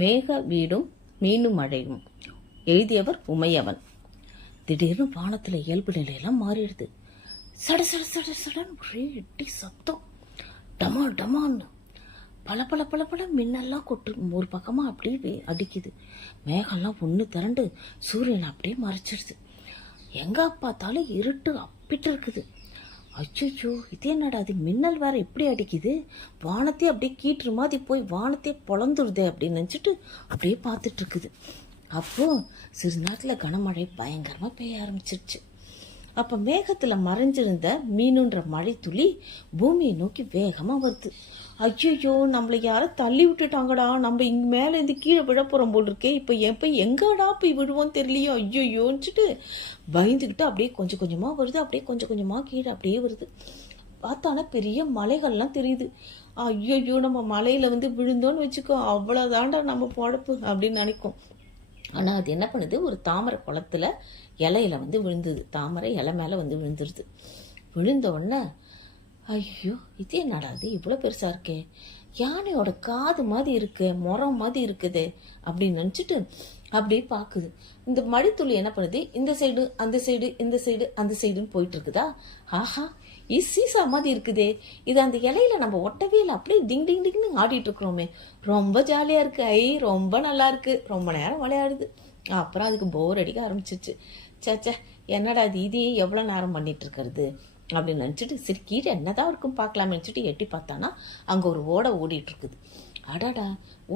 மேக வீடும் மீனும் மழையும். எழுதியவர் உமையவன். திடீர்னு வானத்தில் இயல்பு நிலையெல்லாம் மாறிடுது. சட சட சட சடன்னு ஒரே இடி சத்தம். டமா டமான்னு பல பல பல பல மின்னெல்லாம் கொட்டு ஒரு பக்கமாக அப்படியே அடிக்குது. மேகம்லாம் ஒன்று திரண்டு சூரியனை அப்படியே மறைச்சிடுது. எங்கே பார்த்தாலும் இருட்டு அப்பிட்டு இருக்குது. அச்சோ, இது என்னடா அது, மின்னல் வேற எப்படி அடிக்குது, வானத்தையே அப்படியே கீட்டுற மாதிரி போய் வானத்தையே பொழந்துருதே அப்படின்னு நினச்சிட்டு அப்படியே பார்த்துட்டு இருக்குது. அப்போ சிறு நேரத்தில் கனமழை பயங்கரமாக பெய்ய ஆரம்பிச்சிருச்சு. அப்போ மேகத்தில் மறைஞ்சிருந்த மீனுன்ற மழை துளி பூமியை நோக்கி வேகமாக வருது. ஐயோ, நம்மளை யாரும் தள்ளி விட்டுட்டாங்கடா, நம்ம இங்கே மேலே இருந்து கீழே விழப்போகிறோம் போல் இருக்கே, இப்போ எங்கடா போய் விடுவோம் தெரியலையோ ஐயோயோன்னுட்டு பயந்துக்கிட்டு அப்படியே கொஞ்சம் கொஞ்சமாக வருது. அப்படியே கொஞ்சம் கொஞ்சமாக கீழே அப்படியே வருது. பார்த்தானா பெரிய மலைகள்லாம் தெரியுது. ஐயோ, நம்ம மலையில் விழுந்தோன்னு வச்சுக்கோ, அவ்வளோதாண்டா நம்ம பொழப்பு அப்படின்னு நினைக்கும். ஆனால் அது என்ன பண்ணுது, ஒரு தாமரை குளத்துல இலையில விழுந்தது. தாமரை இலை மேலே விழுந்துருது. விழுந்த உடனே ஐயோ, இது என்னடா அது இவ்வளோ பெருசாக இருக்கே, யானையோட காது மாதிரி இருக்கு, முறம் மாதிரி இருக்குது அப்படின்னு நினச்சிட்டு அப்படியே பார்க்குது. இந்த மடித்துளி என்ன பண்ணுது, இந்த சைடு அந்த சைடு, இந்த சைடு அந்த சைடுன்னு போயிட்டு இருக்குதா. ஆஹா, இது சீசா மாதிரி இருக்குதே, இது அந்த இலையில நம்ம ஒட்டவே இல்லை, அப்படியே டிங் டிங் டிங்னு ஆடிட்டு இருக்கிறோமே, ரொம்ப ஜாலியாக இருக்கு, ரொம்ப நல்லா இருக்கு, ரொம்ப நேரம் விளையாடுது. அப்புறம் அதுக்கு போர் அடிக்க ஆரம்பிச்சிச்சு. சேச்சே, என்னடா இது எவ்வளோ நேரம் பண்ணிட்டு இருக்கிறது அப்படின்னு நினச்சிட்டு சரி கீழே என்னதான் இருக்கும் பார்க்கலாம்னு நினச்சிட்டு எட்டி பார்த்தானா அங்கே ஒரு ஓடை ஓடிட்டு இருக்குது. அடாடா,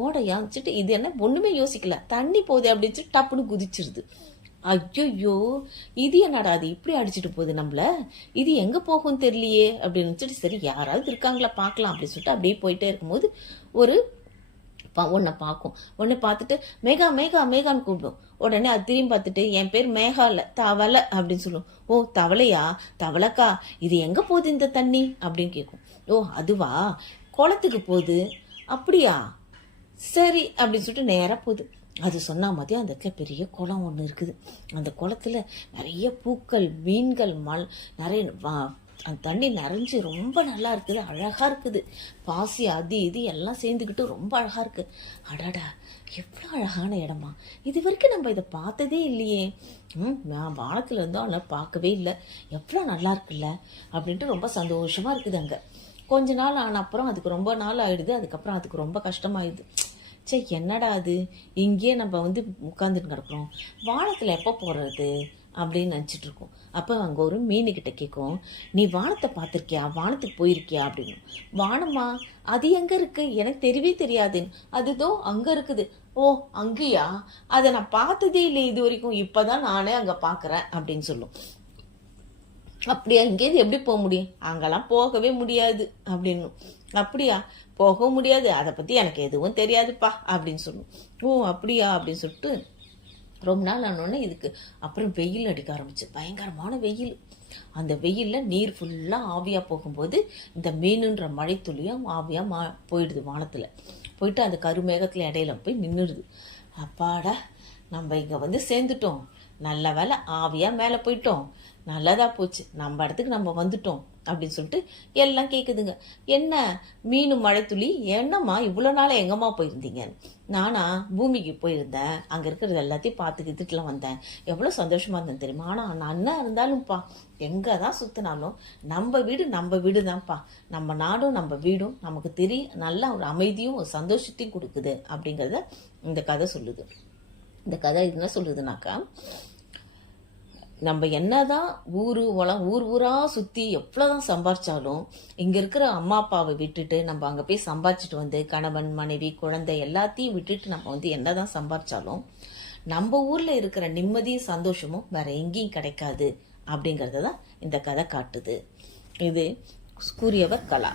ஓடையாச்சுட்டு இது என்ன ஒன்றுமே யோசிக்கல, தண்ணி போகுது அப்படின்னு டப்புன்னு குதிச்சிருது. ஐயோ, இது என்னடா அது இப்படி அடிச்சுட்டு போகுது நம்மள, இது எங்கே போகும்னு தெரியலையே அப்படின்னு நினச்சிட்டு சரி யாராவது இருக்காங்களா பார்க்கலாம் அப்படின்னு சொல்லிட்டு அப்படியே போயிட்டே இருக்கும்போது ஒரு ஒன்றை பார்க்கும். ஒன்று பார்த்துட்டு மேகா மேகா மேகான்னு கூப்பிடும். உடனே அது திரும்பி பார்த்துட்டு என் பேர் மேகா இல்லை தவளை அப்படின்னு சொல்லும். ஓ தவளையா, தவளைக்கா, இது எங்கே போகுது இந்த தண்ணி அப்படின்னு கேட்கும். ஓ அதுவா, குளத்துக்கு போகுது, அப்படியா, சரி அப்படின்னு சொல்லிட்டு நேராக போகுது. அது சொன்ன மாதிரி அந்த இடத்துல பெரிய குளம் ஒன்று இருக்குது. அந்த குளத்துல நிறைய பூக்கள், மீன்கள், நிறைய அந்த தண்ணி நிறைஞ்சு ரொம்ப நல்லா இருக்குது, அழகா இருக்குது. பாசி அது இது எல்லாம் சேர்ந்துக்கிட்டு ரொம்ப அழகா இருக்கு. அடாடா, எவ்வளோ அழகான இடமா, இது வரைக்கும் நம்ம இதை பார்த்ததே இல்லையே. நான் வானத்துல இருந்தோம் ஆனால் பார்க்கவே இல்லை, எவ்வளோ நல்லா இருக்குல்ல அப்படின்ட்டு ரொம்ப சந்தோஷமா இருக்குது. அங்கே கொஞ்ச நாள் ஆன அப்புறம் அதுக்கு ரொம்ப நாள் ஆயிடுது. அதுக்கப்புறம் அதுக்கு ரொம்ப கஷ்டமாயிடுது. சே என்னடா அது, இங்கேயே நம்ம உட்காந்துட்டு கிடக்குறோம், வானத்தில் எப்போ போகிறது அப்படின்னு நினச்சிட்டு இருக்கோம். அப்போ அங்கே ஒரு மீனுக்கிட்ட கேட்கும், நீ வானத்தை பார்த்துருக்கியா, வானத்துக்கு போயிருக்கியா அப்படின்னு. வானமா, அது எங்கே இருக்கு, எனக்கு தெரியவே தெரியாதுன்னு. அதுதோ அங்கே இருக்குது. ஓ அங்கேயா, அதை நான் பார்த்ததே இல்லை இது வரைக்கும், இப்போதான் நானே அங்கே பார்க்குறேன் அப்படின்னு சொல்லும். அப்படியா, இங்கேருந்து எப்படி போக முடியும், அங்கெல்லாம் போகவே முடியாது அப்படின்னு. அப்படியா, போக முடியாது, அதை பற்றி எனக்கு எதுவும் தெரியாதுப்பா அப்படின்னு சொல்லும். ஓ அப்படியா அப்படின்னு சொல்லிட்டு ரொம்ப நாள் ஆனோடனே இதுக்கு அப்புறம் வெயில் அடிக்க ஆரம்பிச்சு, பயங்கரமான வெயில். அந்த வெயிலில் நீர் ஃபுல்லாக ஆவியாக போகும்போது இந்த மீனுன்ற மழை துளியும் ஆவியாக போயிடுது. வானத்தில் போயிட்டு அந்த கருமேகத்தில் இடையில போய் நின்றுடுது. அப்பாடா, நம்ம இங்கே சேர்ந்துட்டோம், நல்ல வேலை ஆவியாக மேலே போயிட்டோம், நல்லதாக போச்சு, நம்ம இடத்துக்கு நம்ம வந்துட்டோம் அப்படின்னு சொல்லிட்டு எல்லாம் கேட்குதுங்க. என்ன மீனு மழைத்துளி, என்னம்மா இவ்வளோ நாளாக எங்கம்மா போயிருந்தீங்க? நானா பூமிக்கு போயிருந்தேன், அங்கே இருக்கிறது எல்லாத்தையும் பார்த்துக்கிட்டுலாம் வந்தேன், எவ்வளோ சந்தோஷமாக இருந்தேன் தெரியுமா. ஆனால் நான் அண்ணா இருந்தாலும்ப்பா, எங்கே தான் சுற்றினாலும் நம்ம வீடு தான்ப்பா, நம்ம நாடும் நம்ம வீடும் நமக்கு தெரியும், நல்ல ஒரு அமைதியும் ஒரு சந்தோஷத்தையும் கொடுக்குது அப்படிங்கிறத இந்த கதை சொல்லுது. இந்த கதை என்ன சொல்லுதுனாக்கா, நம்ம என்னதான் ஊர் ஊராக சுற்றி எவ்வளோதான் சம்பாரிச்சாலும் இங்கே இருக்கிற அம்மா அப்பாவை விட்டுட்டு நம்ம அங்கே போய் சம்பாரிச்சிட்டு கணவன் மனைவி குழந்தை எல்லாத்தையும் விட்டுட்டு நம்ம என்னதான் சம்பாரிச்சாலும் நம்ம ஊரில் இருக்கிற நிம்மதியும் சந்தோஷமும் வேற எங்கேயும் கிடைக்காது அப்படிங்கிறத தான் இந்த கதை காட்டுது. இது கூறியவர் கலா.